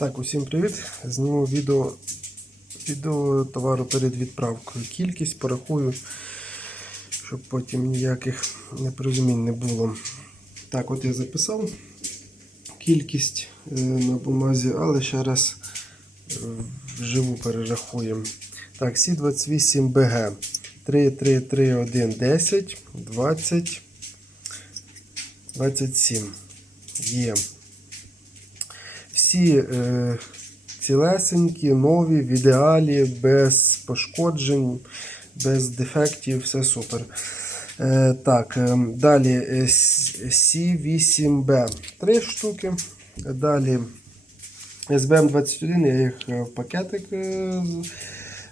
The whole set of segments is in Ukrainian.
Так, усім привіт. Зніму відео, відео товару перед відправкою. Кількість порахую, щоб потім ніяких непорозумінь не було. Так, от я записав кількість е, на бумазі, але ще раз е, вживу перерахуємо. Так, Сі 28 БГ 3, 3, 3, 1, 10, 20, 27. Є. Всі е, цілесенькі, нові, в ідеалі, без пошкоджень, без дефектів, все супер. Е, так, е, далі е, С8Б 3 штуки. Далі SBM21, я їх е, в пакетик е,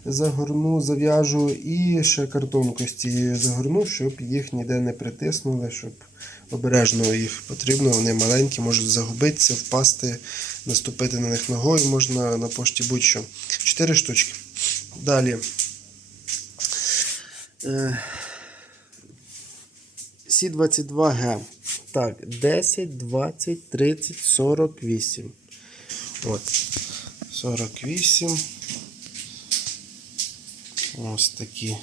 загорну, зав'яжу і ще картонку з цією загорну, щоб їх ніде не притиснули, щоб обережно їх потрібно. Вони маленькі, можуть загубитися, впасти, наступити на них ногою можна на пошті будь-що. 4 штучки. Далі. Е, Сі22Г. Так, 10, 20, 30, 48. От. 48. Ось такі.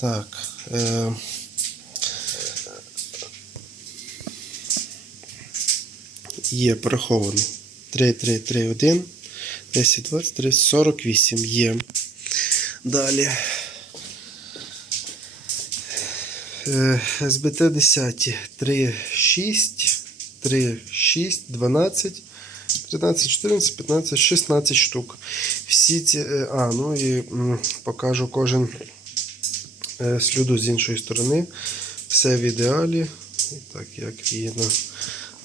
Так. Е, є пораховано. 3, 3, 3, 1, 10, 20, 30, 48 є. Далі. Е, СБТ 10, 3, 6, 3, 6, 12, 13, 14, 15, 16 штук. Всі ці. е, А, ну і покажу кожен е, сліду з іншої сторони. Все в ідеалі. І так, як її на,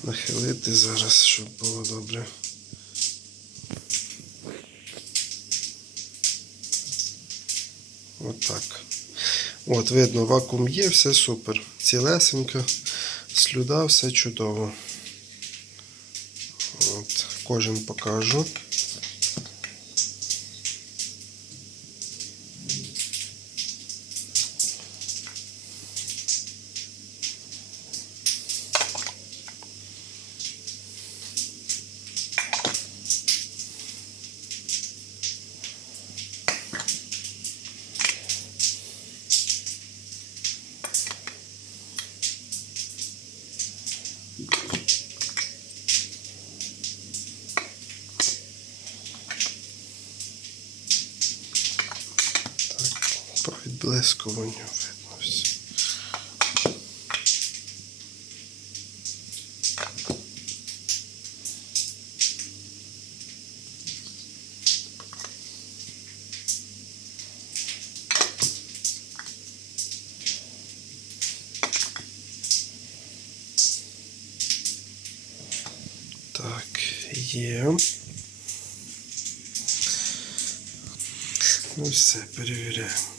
нахилити зараз, щоб було добре. Отак. От, видно, вакуум є, все супер. Цілесенько, слюда, все чудово. Кожен покажу. По відблискуванню видно все. Так, є. Ну все, перевіряємо.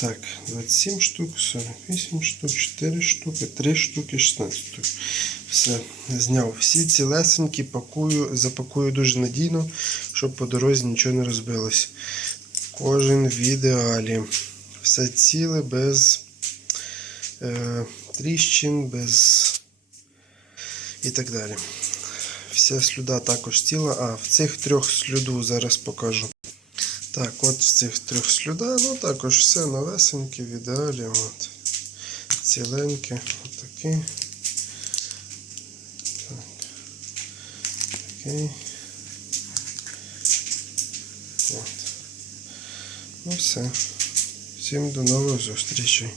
Так, 27 штук, 48 штук, 4 штуки, 3 штуки, 16 штук. Все, зняв. Всі цілесенькі пакую, запакую дуже надійно, щоб по дорозі нічого не розбилось. Кожен в ідеалі. Все ціле, без е, тріщин, без і так далі. Вся слюда також ціла. А, в цих трьох слюду зараз покажу. Так, от з цих трьох слюда, ну також все новесеньке, в ідеалі. От. Ціленьке, отакі. Так. Такий. От. Ну все. Всім до нових зустрічей.